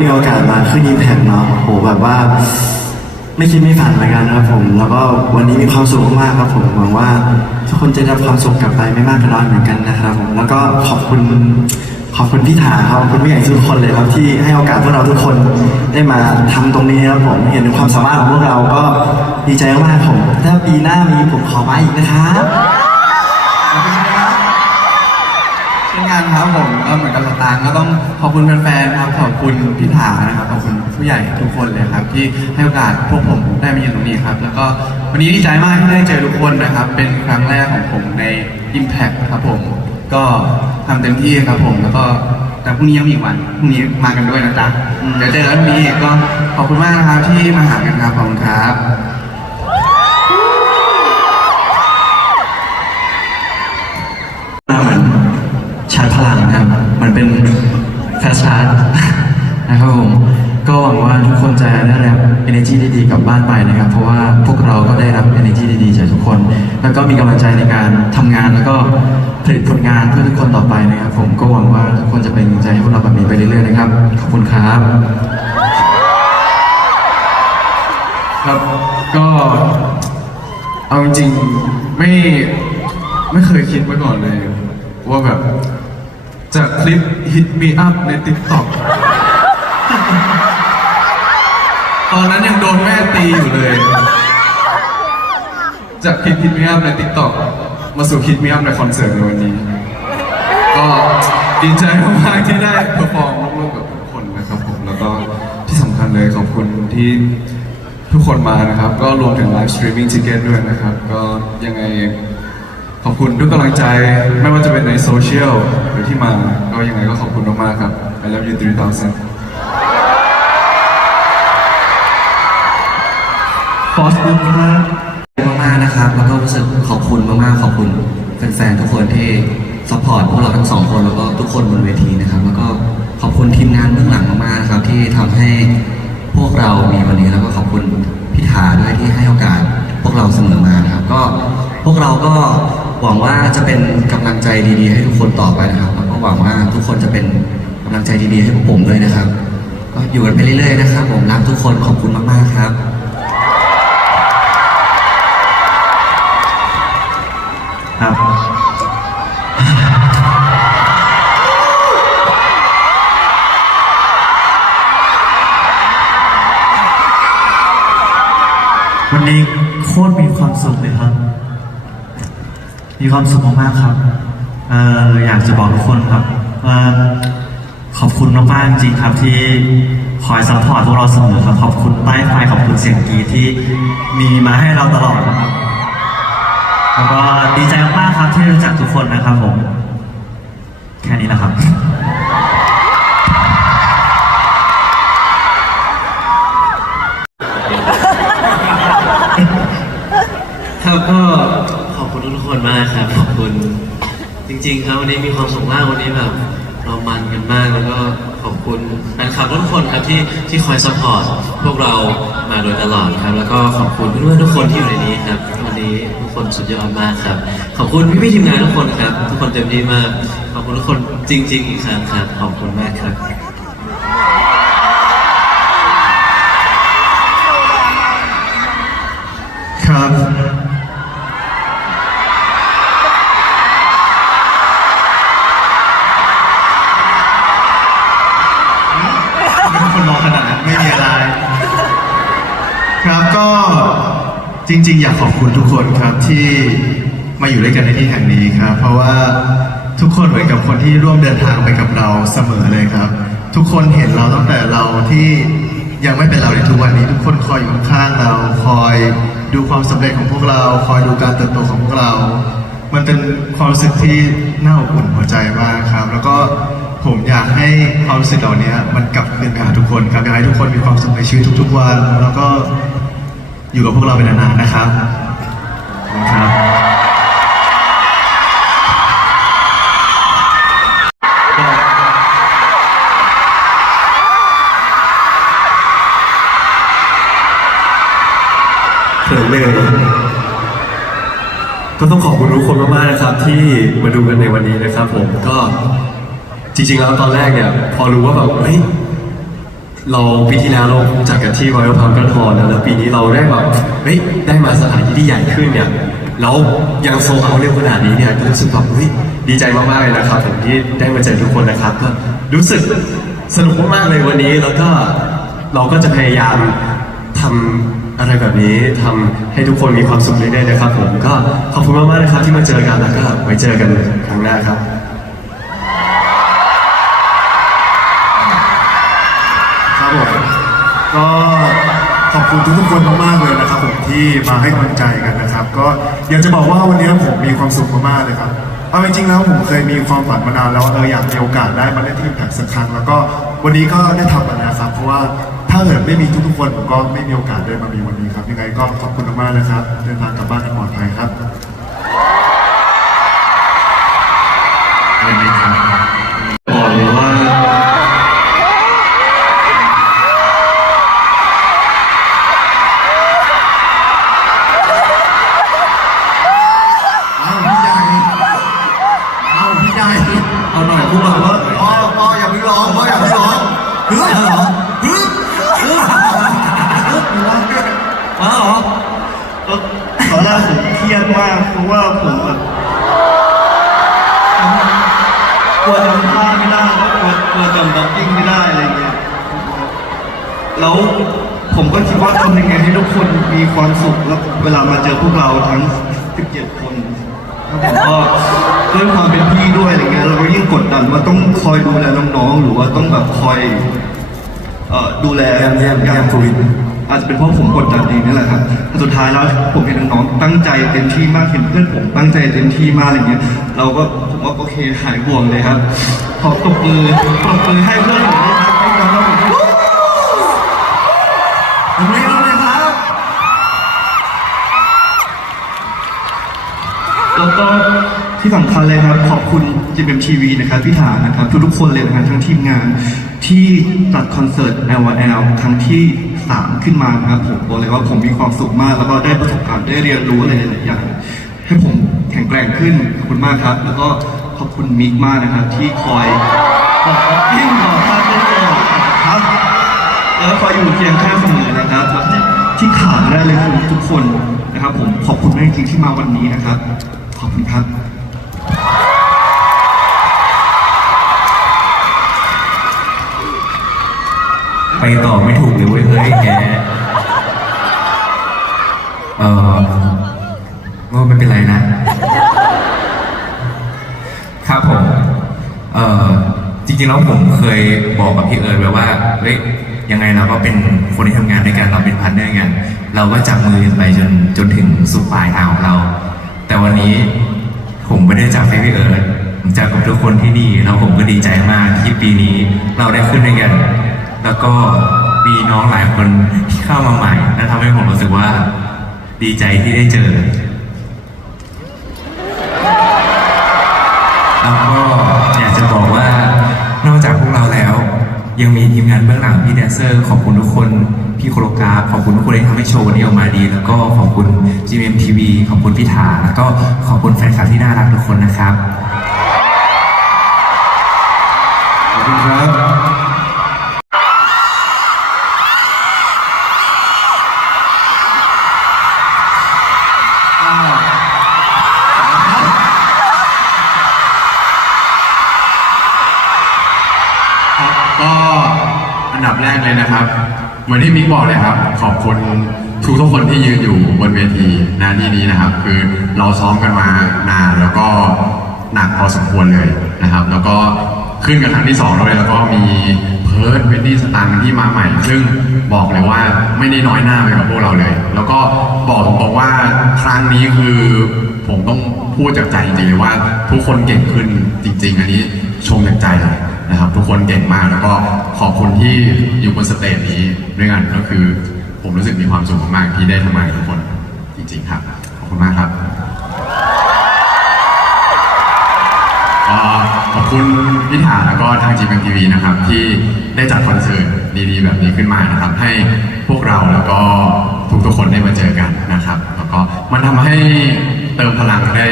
มีโอกาสมาขึ้นยิมแพกเนาะโหแบบว่า ไม่คิดไม่ฝันเหมือนกันนะครับผม แล้วก็วันนี้มีความสุขมากๆครับผมหวังว่า ทุกคนจะได้รับความสุขกลับไปไม่มากก็น้อยเหมือนกันนะครับผมแล้วก็ขอบคุณขอบคุณพี่ถาขอบคุณผู้ใหญ่ทุกคนเลยครับที่ให้โอกาสพวกเราทุกคนได้มาทำตรงนี้ครับผมเห็นถึงความสามารถของพวกเราก็ดีใจมากๆผมถ้าปีหน้ามีผมขอมาอีกนะครับ กันครับผมก็เหมือนกับสตางค์ก็ต้องขอบคุณแฟนๆครับขอบคุณพี่ถานะครับขอบคุณผู้ใหญ่ทุกคนเลยครับ ที่ให้โอกาสพวกผมได้มายืนตรงนี้ครับ แล้วก็วันนี้ดีใจมากที่ได้เจอทุกคนนะครับ เป็นครั้งแรกของผมใน Impact ครับผม ก็ทำเต็มที่ครับผมแล้วก็แต่พรุ่งนี้ยังมีอีกวันพรุ่งนี้มากันด้วยนะจ๊ะเดี๋ยวเจอกันพรุ่งนี้อีกก็ขอบคุณมากนะครับที่มาหากันครับขอบคุณครับ เป็นแฟชชาร์จนะครับผมก็หวังว่าทุกคนจะได้รับ energy ดีๆกลับบ้านไปนะครับ เพราะว่าพวกเราก็ได้รับ energy ดีๆจากทุกคน แล้วก็มีกำลังใจในการทำงานแล้วก็ผลิตผลงานเพื่อทุกคนต่อไปนะครับ ผมก็หวังว่าทุกคนจะเป็นกำลังใจให้พวกเราแบบนี้ไปเรื่อยๆนะครับ ขอบคุณครับ ครับก็เอาจริงๆไม่ไม่เคยคิดมาก่อนเลย ว่าแบบ คลิป Hit Me Up ใน TikTok ตอนนั้นยังโดนแม่ตีอยู่เลย จากคลิป Hit Me Up ใน TikTok มาสู่ Hit Me Up ในคอนเสิร์ตในวันนี้ ก็ดีใจมากๆที่ได้เพอร์ฟอร์มร่วมกับทุกคนนะครับผม แล้วก็ที่สำคัญเลยขอบคุณที่ทุกคนมานะครับ ก็รวมถึงไลฟ์สตรีมมิ่งทิเก็ตด้วยนะครับ ก็ยังไง ขอบคุณทุกกำลังใจไม่ว่าจะเป็นในโซเชียลหรือที่มา ก็ยังไงก็ขอบคุณมากๆครับ I love you 3000 ฟอสบุ๊กครับมากๆนะครับ แล้วก็รู้สึกขอบคุณมากๆ ขอบคุณแฟนๆ ทุกคนที่ซัพพอร์ตพวกเราทั้งสองคนแล้วก็ทุกคนบนเวทีนะครับ แล้วก็ขอบคุณทีมงานเบื้องหลังมากๆนะครับที่ทำให้พวกเรามีวันนี้แล้วก็ขอบคุณพี่ถาด้วยที่ให้โอกาสพวกเราเสมอมานะครับ ก็พวกเราก็ หวังว่าจะเป็นกำลังใจดีๆ ให้ทุกคนต่อไปนะครับ แล้วก็หวังว่าทุกคนจะเป็นกำลังใจดีๆ ให้พวกผมด้วยนะครับ ก็อยู่กันไปเรื่อยๆนะครับ ผมรักทุกคนขอบคุณมากๆครับ ครับ วันนี้โคตรมีความสุขเลยครับ มีความสุขมากๆครับเอ่ออยากจะบอกทุกคนครับว่าขอบคุณมากๆจริงๆครับที่คอยซัพพอร์ตพวกเราเสมอครับขอบคุณป้ายไฟขอบคุณเสียงกรีดที่มีมาให้เราตลอดนะครับแล้วก็ดีใจมากๆครับที่รู้จักทุกคนนะครับผมแค่นี้นะครับครับก็ขอบคุณ ทุกคนมากครับขอบคุณ จริง ๆ ครับวันนี้มีความสุขมากวันนี้แบบเรามันกันมากแล้วก็ขอบคุณแฟนคลับทุกคนครับที่ที่คอยซัพพอร์ตพวกเรามาโดยตลอดครับ แล้วก็ขอบคุณเพื่อนๆทุกคนที่อยู่ในนี้ครับวันนี้ทุกคนสุดยอดมากครับ ขอบคุณพี่ๆทีมงานทุกคนครับ ทุกคนเต็มที่มากขอบคุณทุกคนจริงๆอีกครั้งครับขอบคุณมากครับครับ จริง ๆ อยากขอบคุณทุกคนครับที่มาอยู่ด้วยกันในที่แห่งนี้ครับ เพราะว่าทุกคนเหมือนกับคนที่ร่วมเดินทางไปกับเราเสมอเลยครับ ทุกคนเห็นเราตั้งแต่เราที่ยังไม่เป็นเราในทุกวันนี้ ทุกคนคอยอยู่ข้างๆเรา คอยดูความสำเร็จของพวกเรา คอยดูการเติบโตของพวกเรา มันเป็นความรู้สึกที่น่าอบอุ่นหัวใจมากครับ แล้วก็ผมอยากให้ความรู้สึกเหล่านี้มันกลับคืนไปหาทุกคนครับอยากให้ทุกคนมีความสุขในชีวิตทุก ๆ วัน แล้วก็ อยู่กับพวกเราเป็นนานๆนะครับขอบคุณครับเขินเลยก็ต้องขอบคุณทุกคนมากๆนะครับ ที่มาดูกันในวันนี้นะครับ ผมก็จริงๆแล้วตอนแรกเนี่ย พอรู้ว่าแบบเฮ้ย เราปีที่แล้วเราจัดกันที่ Royal Palm กันทอนแล้วปีนี้เราได้แบบเฮ้ยได้มาสถานที่ที่ใหญ่ขึ้นเนี่ยแล้วยังโซเอาเร็วขนาดนี้เนี่ยรู้สึกแบบเฮ้ยดีใจมากๆเลยนะครับผมที่ได้มาเจอทุกคนนะครับก็รู้สึกสนุกมากๆเลยวันนี้แล้วก็เราก็จะพยายามทำอะไรแบบนี้ทำให้ทุกคนมีความสุขเรื่อยๆนะครับผมก็ขอบคุณมากๆนะครับที่มาเจอกันแล้วก็ไว้เจอกันครั้งหน้าครับ ก็ขอบคุณทุกๆคนมากๆเลยนะครับผมที่มาให้กำลังใจกันนะครับ ก็อยากจะบอกว่าวันนี้ผมมีความสุขมากๆเลยครับเอาจริงๆแล้วผมเคยมีความฝันมานานแล้วเอออยากมีโอกาสได้มาเล่นที่แพ็กสักครั้งแล้วก็วันนี้ก็ได้ทำแล้วนะครับ เพราะว่าถ้าเกิดไม่มีทุกๆคนผมก็ไม่มีโอกาสได้มามีวันนี้ครับยังไงก็ขอบคุณมากๆนะครับ เดินทางกลับบ้านกันปลอดภัยครับ ทำยังไงให้ทุกคนมีความสุขแล้วเวลามาเจอพวกเราทั้ง 17 คนแล้วก็ด้วยความเป็นพี่ด้วยอะไรเงี้ยเราก็ยิ่งกดดันว่าต้องคอยดูแลน้องๆหรือว่าต้องแบบคอยเอ่อดูแลเยี่ยมเยี่ยมเยี่ยมคุยอาจจะเป็นเพราะผมกดดันเองนี่แหละครับแต่สุดท้ายแล้วผมเห็นน้องๆตั้งใจเต็มที่มากเห็นเพื่อนผมตั้งใจเต็มที่มากอะไรเงี้ย เราก็ผมว่าโอเคหายห่วงเลยครับ ขอตบมือตบมือให้เพื่อนผม แล้วก็ที่สำคัญเลยครับ ขอบคุณ GMTV นะครับพี่ถานะครับทุกๆคนเลยนะครับทั้งทีมงานที่จัดคอนเสิร์ต L1L ครั้งที่ 3 ขึ้นมานะครับผมบอกเลยว่าผมมีความสุขมาก แล้วก็ได้ประสบการณ์ได้เรียนรู้อะไรหลายๆอย่างให้ผมแข็งแกร่งขึ้นขอบคุณมากครับ แล้วก็ขอบคุณมิกมากนะครับที่คอยบอกยิ่งบอกท่านได้ตลอดครับแล้วคอยอยู่เคียงข้างเสมอนะครับแล้วที่ที่ขาดไม่ได้เลยคือทุกคนนะครับ ผมขอบคุณมากจริงๆที่มาวันนี้นะครับ ขอบคุณครับไปต่อไม่ถูกเลยเว้ยเฮ้ยแกเออไม่เป็นไรนะ ครับผม เออจริงๆแล้วผมเคยบอกกับพี่เอิร์ธไว้ว่า เฮ้ย ยังไงเราก็เป็นคนที่ทำงานด้วยกัน เราเป็นพาร์ทเนอร์กัน เราก็จับมือกันไปจนจนถึงสุดปลายทางของเรา นี้ผมไม่ได้จับแค่พี่เอิร์ธผมจับกับทุกคนที่นี่แล้วผมก็ดีใจมากที่ปีนี้เราได้ขึ้นด้วยกัน แล้วก็มีน้องหลายคนที่เข้ามาใหม่และทำให้ผมรู้สึกว่าดีใจที่ได้เจอ แล้วก็ ยังมีทีมงานเบื้องหลังพี่แดนเซอร์ขอบคุณทุกคนพี่โคโรกราฟขอบคุณทุกคนที่ทำให้โชว์วันนี้ออกมาดี แล้วก็ขอบคุณ GMTV ขอบคุณพี่ถาแล้วก็ขอบคุณแฟนคลับที่น่ารักทุกคนนะครับขอบคุณครับ นะครับเหมือนที่มิกบอกเลยครับ ขอบคุณทุกทุกคนที่ยืนอยู่บนเวทีนาที่นี้นะครับ คือเราซ้อมกันมานานแล้วก็หนักพอสมควรเลยนะครับ แล้วก็ขึ้นกับครั้งที่สองด้วยแล้วก็มีเพิร์ดเวนดี้สตังที่มาใหม่ ซึ่งบอกเลยว่าไม่ได้น้อยหน้าไปกับพวกเราเลย แล้วก็บอกตรงๆว่าครั้งนี้คือผมต้อง พูดจากใจจริงๆเลยว่าทุกคนเก่งขึ้นจริง ๆ อันนี้ชมจากใจเลยนะครับ ทุกคนเก่งมากแล้วก็ขอบคุณที่อยู่บนสเตจนี้ด้วยกันก็คือ ผมรู้สึกมีความสุขมากๆที่ได้ทำงานกับทุกคนจริง ๆ ครับขอบคุณมากครับขอบคุณพี่ถาแล้วก็ทางจีเอ็มทีวีนะครับที่ได้จัดคอนเสิร์ตดีๆ แบบนี้ขึ้นมานะครับ ให้พวกเราแล้วก็ทุกๆคนได้มาเจอกันนะครับ แล้วก็มันทำให้ เติมพลังได้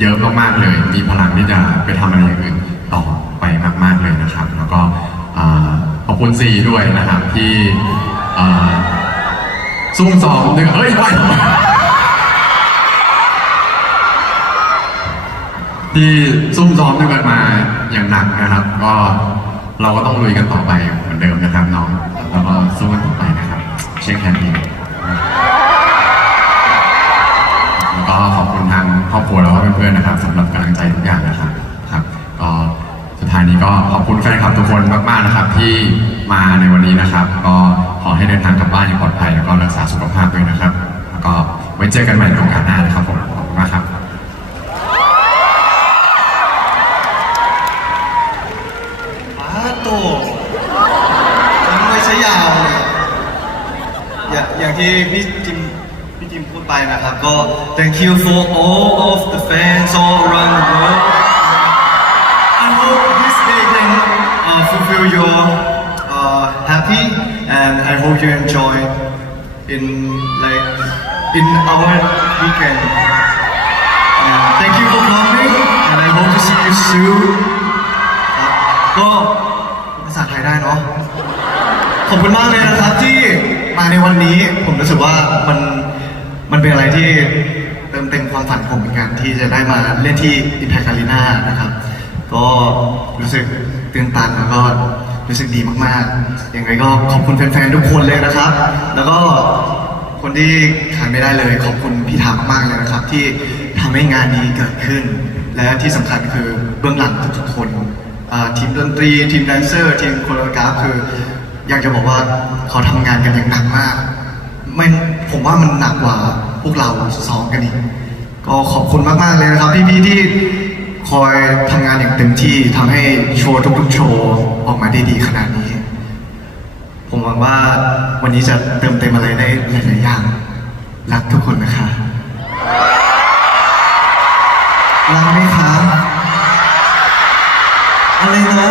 เยอะมากๆเลย มีพลังที่จะไปทำอะไรอย่างอื่นต่อไปมากๆเลยนะครับ แล้วก็อ่าขอบคุณซีด้วยนะครับที่อ่อซุ่มซ้อมด้วยเฮ้ยไม่ที่ซุ่มซ้อมด้วยกันมาอย่างหนักนะครับ ก็เราก็ต้องลุยกันต่อไปเหมือนเดิมนะครับน้องแล้วก็สู้กันต่อไปนะครับ เช็คแฮนด์ ก็ขอบคุณทางครอบครัวแล้วก็เพื่อนๆนะครับสำหรับกำลังใจทุกอย่างนะครับครับก็สุดท้ายนี้ก็ขอบคุณแฟนคลับทุกคนมากๆนะครับ ที่มาในวันนี้นะครับ ก็ขอให้เดินทางกลับบ้านอย่างปลอดภัยแล้วก็รักษาสุขภาพด้วยนะครับ แล้วก็ไว้เจอกันใหม่ในโอกาสหน้านะครับผมขอบคุณมากครับป้าโตมันไม่ใช่ยาวเลยอย่างอย่างที่พี่จิม ไปนะครับก็ thank you for all of the fans all around the world I hope this day can uh, fulfill your uh, happy and I hope you enjoy in like in our weekend and thank you for coming and I hope to see you soon ก็ภาษาไทยได้เนาะขอบคุณมากเลยนะครับที่มาในวันนี้ผมรู้สึกว่ามัน มันเป็นอะไรที่เติมเต็มความฝันผมเหมือนกันที่จะได้มาเล่นที่ Impact Arena นะครับ ก็รู้สึกตื่นตันแล้วก็รู้สึกดีมากๆยังไงก็ขอบคุณแฟนๆทุกคนเลยนะครับ แล้วก็คนที่ขาดไม่ได้เลย ขอบคุณพี่ถามมากๆเลยนะครับ ที่ทำให้งานนี้เกิดขึ้น และที่สำคัญคือเบื้องหลังทุกๆคนทีมดนตรี ทีมแดนเซอร์ ทีมโคโรกราฟคือ อยากจะบอกว่าเขาทำงานกันอย่างหนักมาก ไม่ผมว่ามันหนักกว่าพวกเราซ้อมกันอีกก็ขอบคุณมากๆเลยนะครับพี่ๆที่คอยทำงานอย่างเต็มที่ทำให้โชว์ทุกๆโชว์ออกมาได้ดีขนาดนี้ ผมหวังว่าวันนี้จะเติมเต็มอะไรได้หลายๆอย่างรักทุกคนนะคะรักไหมคะอะไรนะ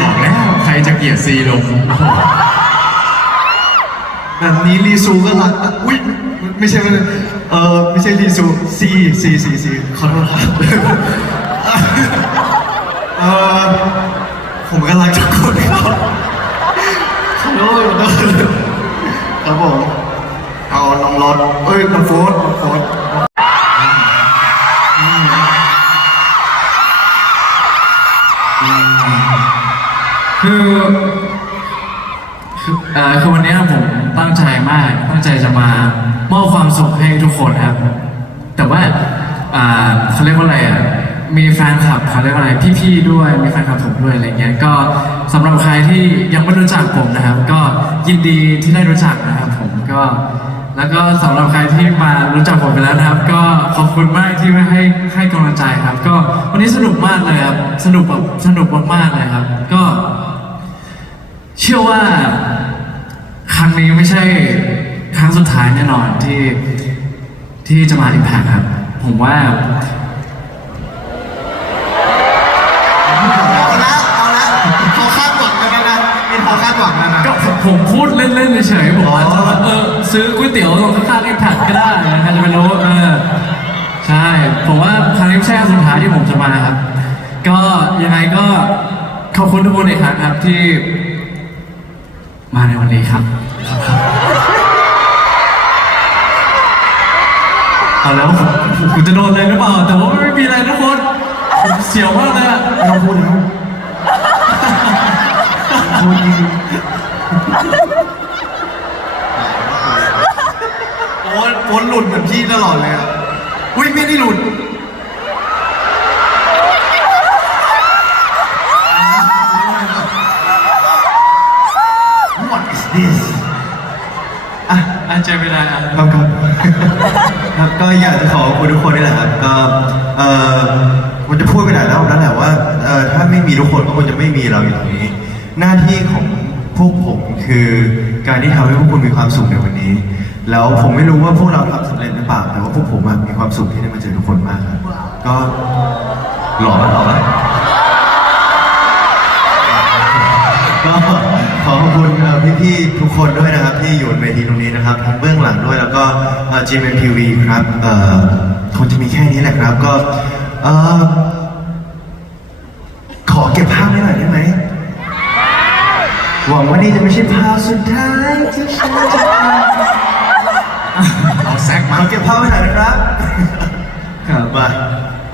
บอกแล้วใครจะเกลียดซีลง แบบนี้ลีซูก็รักอุ้ยไม่ใช่ไม่ใช่เออไม่ใช่ลีซูซีซีซีซีขอโทษครับเออผมก็รักทุกคนครับขอโทษขอโทษครับผมเอาน้องรถเอ้ยน้องโฟนน้องโฟนคือคือเอ่อคือวันนี้ผม งใจมาก ตั้งใจจะมามอบความสุขให้ทุกคนครับ แต่ว่าอ่าเขาเรียกว่าอะไรอะมีแฟนคลับเขาเรียกว่าอะไรพี่ๆด้วย มีแฟนคลับผมด้วยอะไรเงี้ยก็สำหรับใครที่ยังไม่รู้จักผมนะครับ ก็ยินดีที่ได้รู้จักนะครับ ผมก็ แล้วก็สำหรับใครที่มารู้จักผมไปแล้วนะครับ ก็ขอบคุณมากที่มาให้ให้กำลังใจครับ ก็วันนี้สนุกมากเลยครับสนุกแบบสนุกมากๆเลยครับ ก็ เชื่อว่า รั้งนี้ไม่ใช่ครั้งสุดท้ายแน่นอนที่ที่จะมา Impact ครับ ผมว่าเอาละเอาละเขาคาดหวังแล้วนะมีเขาคาดหวังแล้วนะก็ผมผมพูดเล่นๆเฉยๆผมอาจจะว่าเออซื้อก๋วยเตี๋ยวตรงข้างๆ Impact ก็ได้นะใครจะไปรู้เออใช่ผมว่าครั้งนี้ไม่ใช่ครั้งสุดท้ายที่ผมจะมาครับ ก็ยังไงก็ขอบคุณทุกคนอีกครั้งครับที่ มาในวันนี้ครับเอาแล้วผมผมคุณจะโดนเลยหรือเปล่า แต่ว่าไม่มีอะไรทุกคนผมเสียวมากเลยอะเราพูดแล้วพูดจริงโอ้ยโอนหลุดเหมือนพี่ตลอดเลยอะ อุ้ยไม่ได้หลุด อะอะเจอเวลาอะครับครับ ครับก็อยากจะขอบคุณทุกคนนี่แหละครับก็เออผมจะพูดไปไหนแล้วนั่นแหละว่าเออถ้าไม่มีทุกคนก็คงจะไม่มีเราอยู่ตรงนี้ หน้าที่ของพวกผมคือการที่ทำให้พวกคุณมีความสุขในวันนี้ แล้วผมไม่รู้ว่าพวกเราทำสำเร็จหรือเปล่า แต่ว่าพวกผมอะมีความสุขที่ได้มาเจอทุกคนมากครับก็หล่อไหมหล่อไหมก็ ขอขอบคุณเอ่อพี่ๆทุกคนด้วยนะครับที่อยู่บนเวทีตรงนี้นะครับทั้งเบื้องหลังด้วยแล้วก็เอ่อ GMMTV ครับเอ่อคงจะมีแค่นี้แหละครับก็เอ่อขอเก็บภาพไว้หน่อยได้ไหมหวังว่านี่จะไม่ใช่ภาพสุดท้ายที่ฉันจะเอาแซกมาขอเก็บภาพไว้หน่อยนะครับครับมา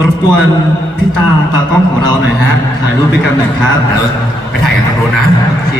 รบกวนพี่ตาตากล้องของเราหน่อยฮะถ่ายรูปด้วยกันหน่อยครับเดี๋ยวไปถ่ายกันทางโน้นนะโอเค